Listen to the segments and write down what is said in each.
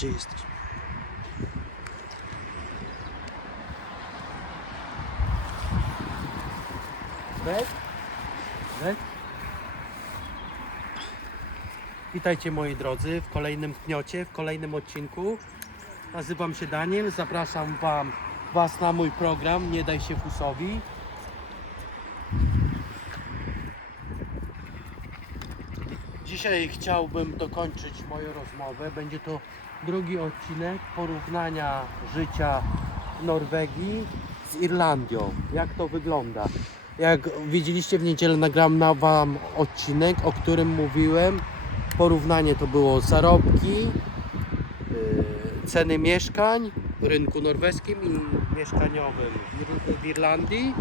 Gdzie jesteś? Bek? Bek? Witajcie moi drodzy w kolejnym kniocie, w kolejnym odcinku. Nazywam się Daniel, zapraszam wam, Was na mój program Nie daj się fusowi. Dzisiaj chciałbym dokończyć moją rozmowę. Będzie to drugi odcinek porównania życia w Norwegii z Irlandią. Jak to wygląda? Jak widzieliście w niedzielę nagram na Wam odcinek, o którym mówiłem. Porównanie to było zarobki, yy, ceny mieszkań rynku norweskim i mieszkaniowym w Irlandii.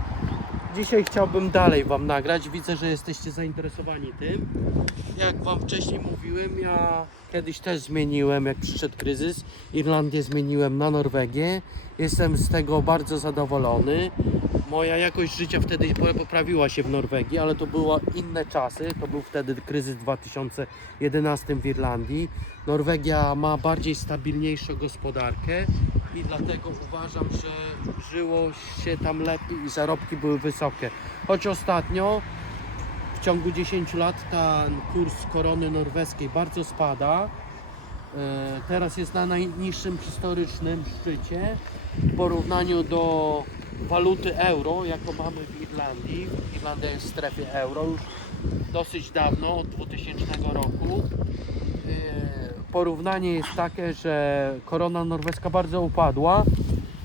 Dzisiaj chciałbym dalej Wam nagrać. Widzę, że jesteście zainteresowani tym. Jak Wam wcześniej mówiłem, ja kiedyś też zmieniłem, jak przyszedł kryzys. Irlandię zmieniłem na Norwegię. Jestem z tego bardzo zadowolony. Moja jakość życia wtedy poprawiła się w Norwegii, ale to były inne czasy. To był wtedy kryzys w 2011 w Irlandii. Norwegia ma bardziej stabilniejszą gospodarkę i dlatego uważam, że żyło się tam lepiej i zarobki były wysokie. Choć ostatnio w ciągu 10 lat ten kurs korony norweskiej bardzo spada. E, Teraz jest na najniższym historycznym szczycie w porównaniu do waluty euro, jaką mamy w Irlandii. Irlandia jest w strefie euro już dosyć dawno, od 2000 roku. E, Porównanie jest takie, że korona norweska bardzo upadła,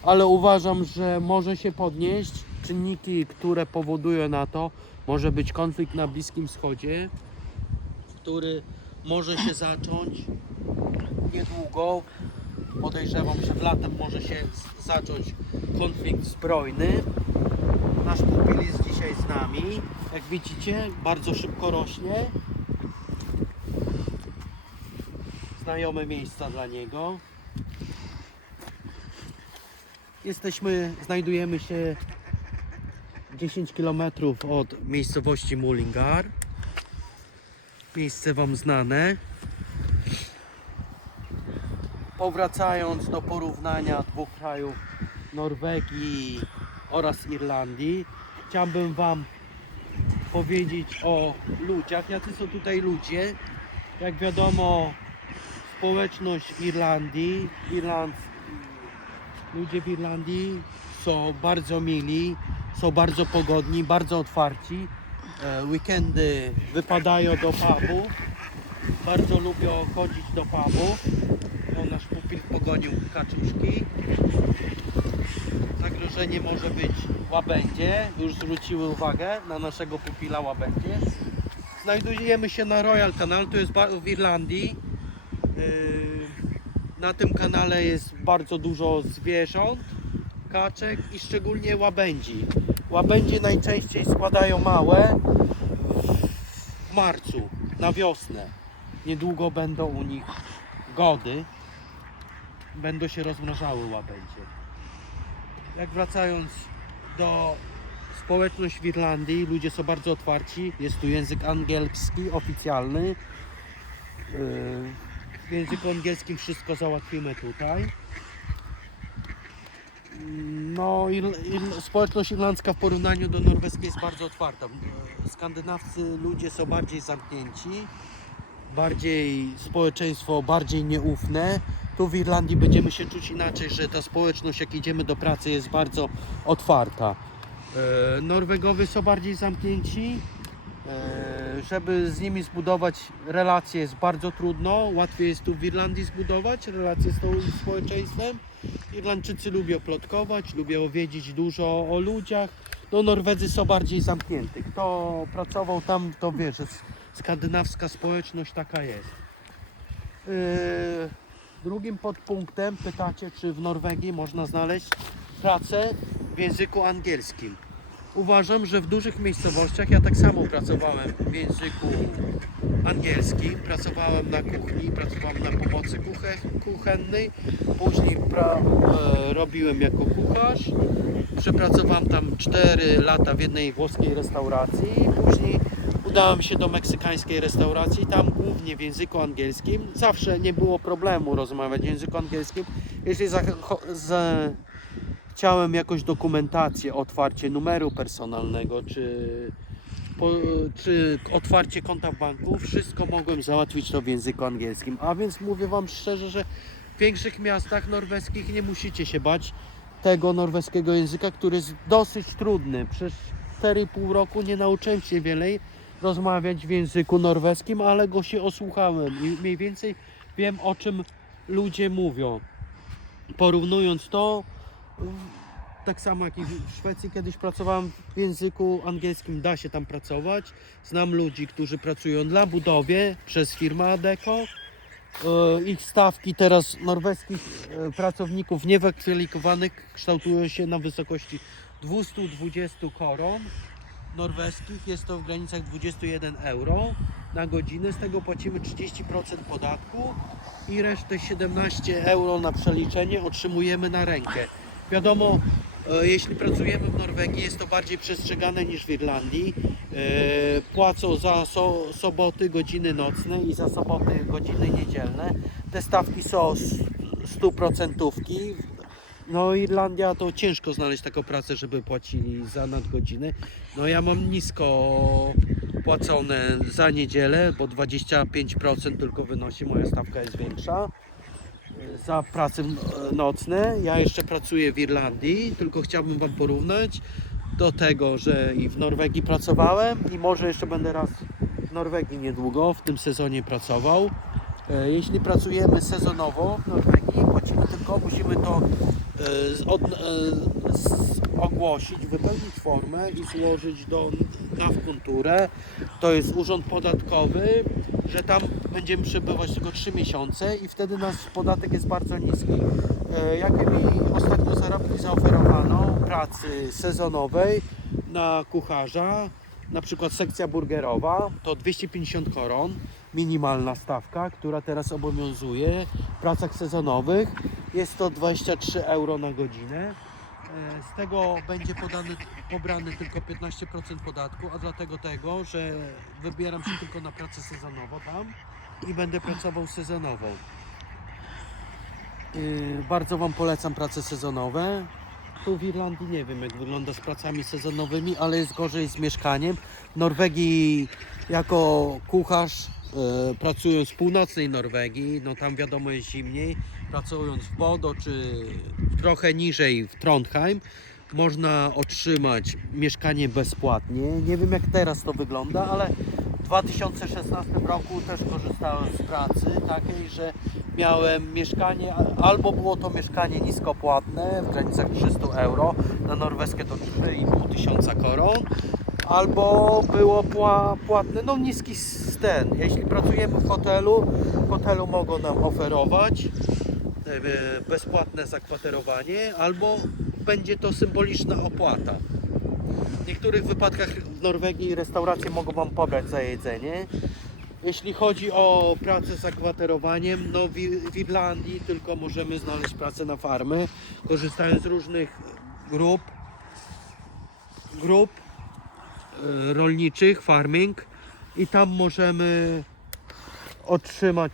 ale uważam, że może się podnieść. Czynniki, które powodują na to, może być konflikt na Bliskim Wschodzie, który może się zacząć niedługo. Podejrzewam, że w latem może się zacząć konflikt zbrojny. Nasz pupil jest dzisiaj z nami. Jak widzicie, bardzo szybko rośnie. Znajome miejsca dla niego. Jesteśmy, znajdujemy się 10 km od miejscowości Mullingar. Miejsce Wam znane. Powracając do porównania dwóch krajów Norwegii oraz Irlandii, chciałbym Wam powiedzieć o ludziach. Jacy są tutaj ludzie? Jak wiadomo, społeczność Irlandii, Irland, ludzie w Irlandii są bardzo mili, są bardzo pogodni, bardzo otwarci. E, Weekendy wypadają do pubu, bardzo lubią chodzić do pubu. O, nasz pupil pogonił kaczuszki. Zagrożenie może być łabędzie. Już zwróciły uwagę na naszego pupila łabędzie. Znajdujemy się na Royal Canal, to jest w Irlandii. Yy, Na tym kanale jest bardzo dużo zwierząt, kaczek i szczególnie łabędzi. Łabędzie najczęściej składają małe w marcu, na wiosnę. Niedługo będą u nich gody. Będą się rozmnażały łabędzie. Jak wracając do społeczności w Irlandii, ludzie są bardzo otwarci. Jest tu język angielski oficjalny. Yy, W języku angielskim wszystko załatwimy tutaj. No, społeczność irlandzka w porównaniu do norweskiej jest bardzo otwarta. E, Skandynawscy ludzie są bardziej zamknięci, bardziej społeczeństwo bardziej nieufne. Tu w Irlandii będziemy się czuć inaczej, że ta społeczność jak idziemy do pracy jest bardzo otwarta. E, Norwegowie są bardziej zamknięci. E, Żeby z nimi zbudować relacje jest bardzo trudno. Łatwiej jest tu w Irlandii zbudować relacje z tą społeczeństwem. Irlandczycy lubią plotkować, lubią wiedzieć dużo o ludziach. No Norwedzy są bardziej zamknięty. Kto pracował tam, to wie, że skandynawska społeczność taka jest. Yy, drugim podpunktem pytacie, czy w Norwegii można znaleźć pracę w języku angielskim. Uważam, że w dużych miejscowościach, ja tak samo pracowałem w języku angielskim, pracowałem na kuchni, pracowałem na pomocy kuche- kuchennej, później pra, e, robiłem jako kucharz, przepracowałem tam 4 lata w jednej włoskiej restauracji, później udałem się do meksykańskiej restauracji, tam głównie w języku angielskim. Zawsze nie było problemu rozmawiać w języku angielskim. Jeśli za, za, chciałem jakąś dokumentację, otwarcie numeru personalnego, czy, po, czy otwarcie konta w banku, wszystko mogłem załatwić to w języku angielskim. A więc mówię Wam szczerze, że w większych miastach norweskich nie musicie się bać tego norweskiego języka, który jest dosyć trudny. Przez 4,5 roku nie nauczyłem się wiele rozmawiać w języku norweskim, ale go się osłuchałem i mniej więcej wiem o czym ludzie mówią. Porównując to, tak samo jak i w Szwecji kiedyś pracowałem w języku angielskim, da się tam pracować. Znam ludzi, którzy pracują na budowie przez firmę Adecco. E, Ich stawki teraz norweskich e, pracowników niewykwalifikowanych kształtują się na wysokości 220 koron norweskich. Jest to w granicach 21 euro na godzinę. Z tego płacimy 30% podatku i resztę 17 euro na przeliczenie otrzymujemy na rękę. Wiadomo, e, jeśli pracujemy w Norwegii, jest to bardziej przestrzegane niż w Irlandii. E, Płacą za so, soboty godziny nocne i za soboty godziny niedzielne. Te stawki są s- stuprocentówki. No Irlandia to ciężko znaleźć taką pracę, żeby płacili za nadgodziny. No ja mam nisko płacone za niedzielę, bo 25% tylko wynosi, moja stawka jest większa. Za prace e, nocne. Ja jeszcze pracuję w Irlandii, tylko chciałbym Wam porównać do tego, że i w Norwegii pracowałem i może jeszcze będę raz w Norwegii niedługo, w tym sezonie pracował. E, Jeśli pracujemy sezonowo w Norwegii, płacimy tylko, musimy to e, od, e, ogłosić, wypełnić formę i złożyć do NAW. To jest urząd podatkowy, że tam będziemy przebywać tylko 3 miesiące i wtedy nasz podatek jest bardzo niski. E, Jakie mi ostatnio zarobki zaoferowano pracy sezonowej na kucharza, na przykład sekcja burgerowa, to 250 koron, minimalna stawka, która teraz obowiązuje w pracach sezonowych. Jest to 23 euro na godzinę. E, Z tego będzie podany, pobrany tylko 15% podatku, a dlatego tego, że wybieram się tylko na pracę sezonową tam i będę pracował sezonową. Yy, Bardzo Wam polecam prace sezonowe. Tu w Irlandii nie wiem jak wygląda z pracami sezonowymi, ale jest gorzej z mieszkaniem. W Norwegii jako kucharz, e, pracując w północnej Norwegii, no tam wiadomo jest zimniej, pracując w Bodo czy trochę niżej w Trondheim, można otrzymać mieszkanie bezpłatnie. Nie wiem jak teraz to wygląda, ale w 2016 roku też korzystałem z pracy takiej, że miałem mieszkanie, albo było to mieszkanie niskopłatne w granicach 300 euro, na norweskie to 3,5 tysiąca koron, albo było pła, płatne, no niski s- ten. Jeśli pracujemy w hotelu, w hotelu mogą nam oferować e, bezpłatne zakwaterowanie, albo będzie to symboliczna opłata. W niektórych wypadkach w Norwegii restauracje mogą Wam pobrać za jedzenie. Jeśli chodzi o pracę z zakwaterowaniem, no w, Ir- w Irlandii tylko możemy znaleźć pracę na farmy, korzystając z różnych grup, grup rolniczych, farming i tam możemy otrzymać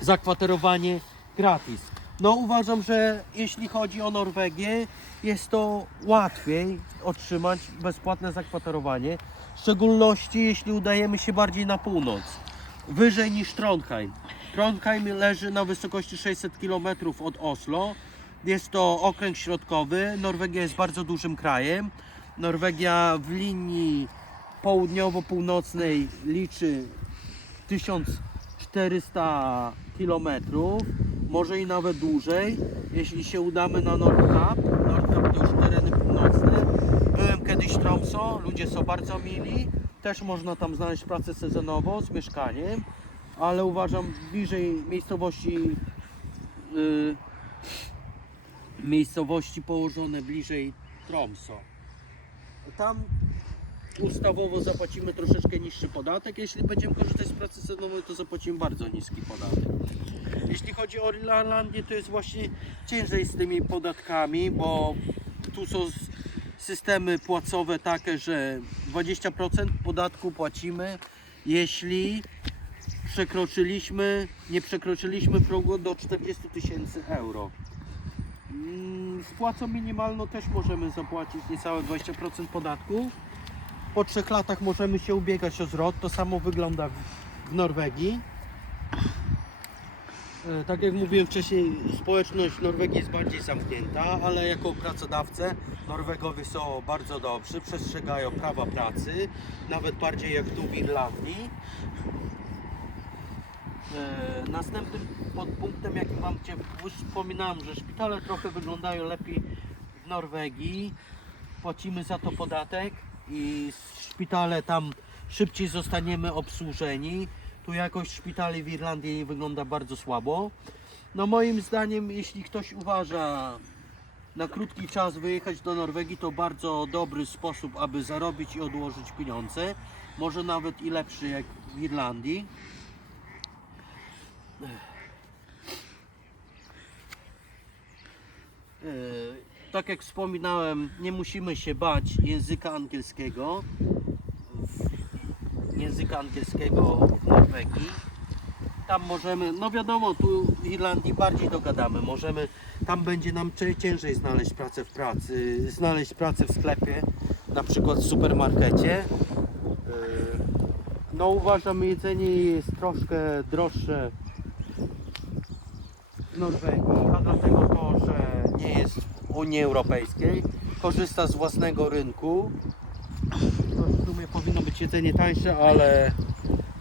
zakwaterowanie gratis. No uważam, że jeśli chodzi o Norwegię, jest to łatwiej otrzymać bezpłatne zakwaterowanie, w szczególności jeśli udajemy się bardziej na północ, wyżej niż Trondheim. Trondheim leży na wysokości 600 km od Oslo. Jest to okręg środkowy. Norwegia jest bardzo dużym krajem. Norwegia w linii południowo-północnej liczy 1400 km, może i nawet dłużej, jeśli się udamy na Nordkap. Nordkap to już tereny północne. Byłem kiedyś Tromso, ludzie są bardzo mili, też można tam znaleźć pracę sezonową z mieszkaniem, ale uważam bliżej miejscowości y, miejscowości położone bliżej Tromso. Tam ustawowo zapłacimy troszeczkę niższy podatek. Jeśli będziemy korzystać z pracy sezonowej, to zapłacimy bardzo niski podatek. Jeśli chodzi o Irlandię, to jest właśnie ciężej z tymi podatkami, bo tu są systemy płacowe takie, że 20% podatku płacimy, jeśli przekroczyliśmy, nie przekroczyliśmy progu do 40 tysięcy euro. Z płacą minimalną też możemy zapłacić niecałe 20% podatku. Po trzech latach możemy się ubiegać o zwrot. To samo wygląda w, w Norwegii. E, Tak jak mówiłem wcześniej, społeczność Norwegii jest bardziej zamknięta, ale jako pracodawcę Norwegowie są bardzo dobrzy, przestrzegają prawa pracy, nawet bardziej jak tu w Irlandii. E, Następnym podpunktem, jakim Wam Cię wspominałem, że szpitale trochę wyglądają lepiej w Norwegii. Płacimy za to podatek i szpitale tam szybciej zostaniemy obsłużeni. Tu jakość szpitali w Irlandii wygląda bardzo słabo. No moim zdaniem, jeśli ktoś uważa na krótki czas wyjechać do Norwegii, to bardzo dobry sposób, aby zarobić i odłożyć pieniądze. Może nawet i lepszy jak w Irlandii. E, Tak jak wspominałem, nie musimy się bać języka angielskiego. Języka angielskiego w Norwegii. Tam możemy, no wiadomo, tu w Irlandii bardziej dogadamy. Możemy, tam będzie nam ciężej znaleźć pracę w pracy, znaleźć pracę w sklepie, na przykład w supermarkecie. E, No uważam, jedzenie jest troszkę droższe Norwegii, a dlatego to, że nie jest w Unii Europejskiej, korzysta z własnego rynku. To w sumie powinno być jedzenie tańsze, ale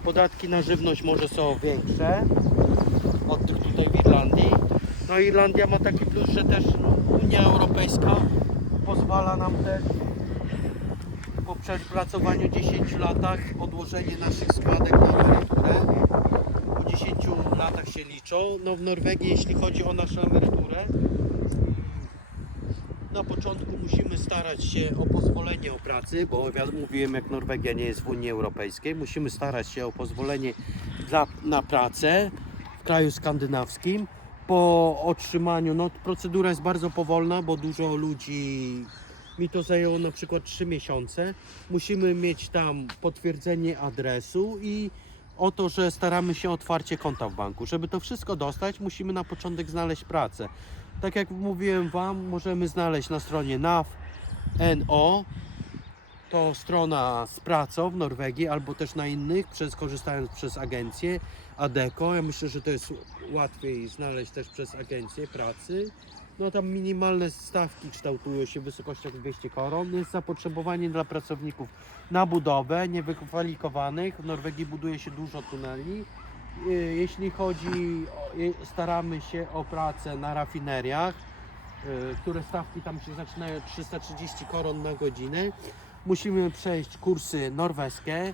podatki na żywność może są większe od tych tutaj w Irlandii. No Irlandia ma taki plus, że też no, Unia Europejska pozwala nam też po przepracowaniu 10 latach odłożenie naszych składek na emeryturę. Po 10 latach się liczą. No w Norwegii jeśli chodzi o naszą emeryturę na początku musimy starać się o pozwolenie o pracy, bo ja mówiłem jak Norwegia nie jest w Unii Europejskiej, musimy starać się o pozwolenie dla, na pracę w kraju skandynawskim. Po otrzymaniu, no procedura jest bardzo powolna, bo dużo ludzi mi to zajęło na przykład 3 miesiące. Musimy mieć tam potwierdzenie adresu i o to, że staramy się o otwarcie konta w banku. Żeby to wszystko dostać, musimy na początek znaleźć pracę. Tak jak mówiłem Wam, możemy znaleźć na stronie NAV.no to strona z pracą w Norwegii albo też na innych, przez, korzystając przez agencję ADECO. Ja myślę, że to jest łatwiej znaleźć też przez agencję pracy. No tam minimalne stawki kształtują się w wysokościach 200 koron. Jest zapotrzebowanie dla pracowników na budowę, niewykwalifikowanych. W Norwegii buduje się dużo tuneli. Y, Jeśli chodzi, je- staramy się o pracę na rafineriach, y, które stawki tam się zaczynają od 330 koron na godzinę. Musimy przejść kursy norweskie.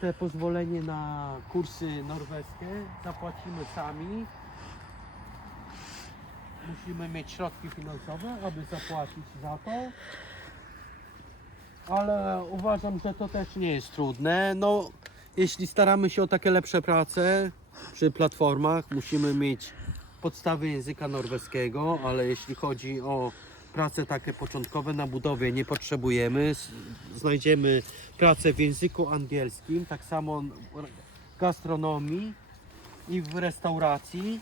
Te pozwolenie na kursy norweskie zapłacimy sami. Musimy mieć środki finansowe, aby zapłacić za to. Ale uważam, że to też nie jest trudne. No, jeśli staramy się o takie lepsze prace przy platformach, musimy mieć podstawy języka norweskiego, ale jeśli chodzi o prace takie początkowe na budowie nie potrzebujemy. Znajdziemy pracę w języku angielskim, tak samo w gastronomii i w restauracji.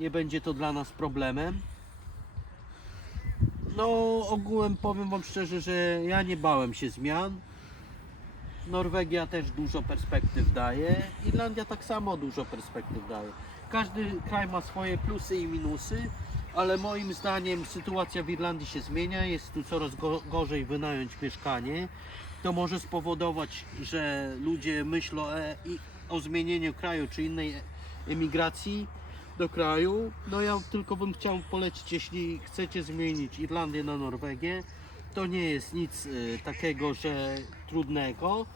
Nie będzie to dla nas problemem. No, ogółem powiem Wam szczerze, że ja nie bałem się zmian. Norwegia też dużo perspektyw daje. Irlandia tak samo dużo perspektyw daje. Każdy kraj ma swoje plusy i minusy, ale moim zdaniem sytuacja w Irlandii się zmienia. Jest tu coraz go, gorzej wynająć mieszkanie. To może spowodować, że ludzie myślą o, e, zmienieniu kraju czy innej emigracji do kraju. No ja tylko bym chciał polecić, jeśli chcecie zmienić Irlandię na Norwegię, to nie jest nic y, takiego, że trudnego.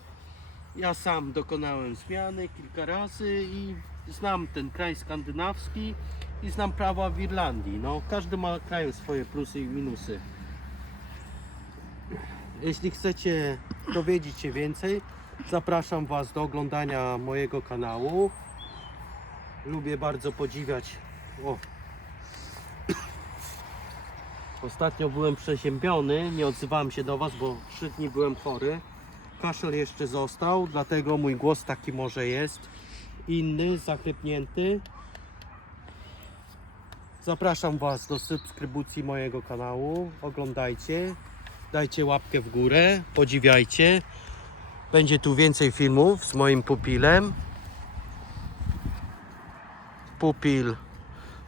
Ja sam dokonałem zmiany kilka razy i znam ten kraj skandynawski i znam prawa w Irlandii. No, każdy ma kraju swoje plusy i minusy. Jeśli chcecie dowiedzieć się więcej, zapraszam Was do oglądania mojego kanału. Lubię bardzo podziwiać. O. Ostatnio byłem przeziębiony, nie odzywałem się do Was, bo trzy dni byłem chory. Kaszel jeszcze został, dlatego mój głos taki może jest inny, zachrypnięty. Zapraszam Was do subskrybucji mojego kanału. Oglądajcie, dajcie łapkę w górę, podziwiajcie. Będzie tu więcej filmów z moim pupilem. Pupil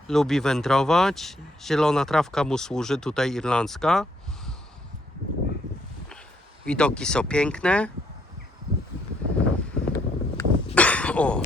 lubi wędrować. Zielona trawka mu służy, tutaj irlandzka. Widoki są piękne. O,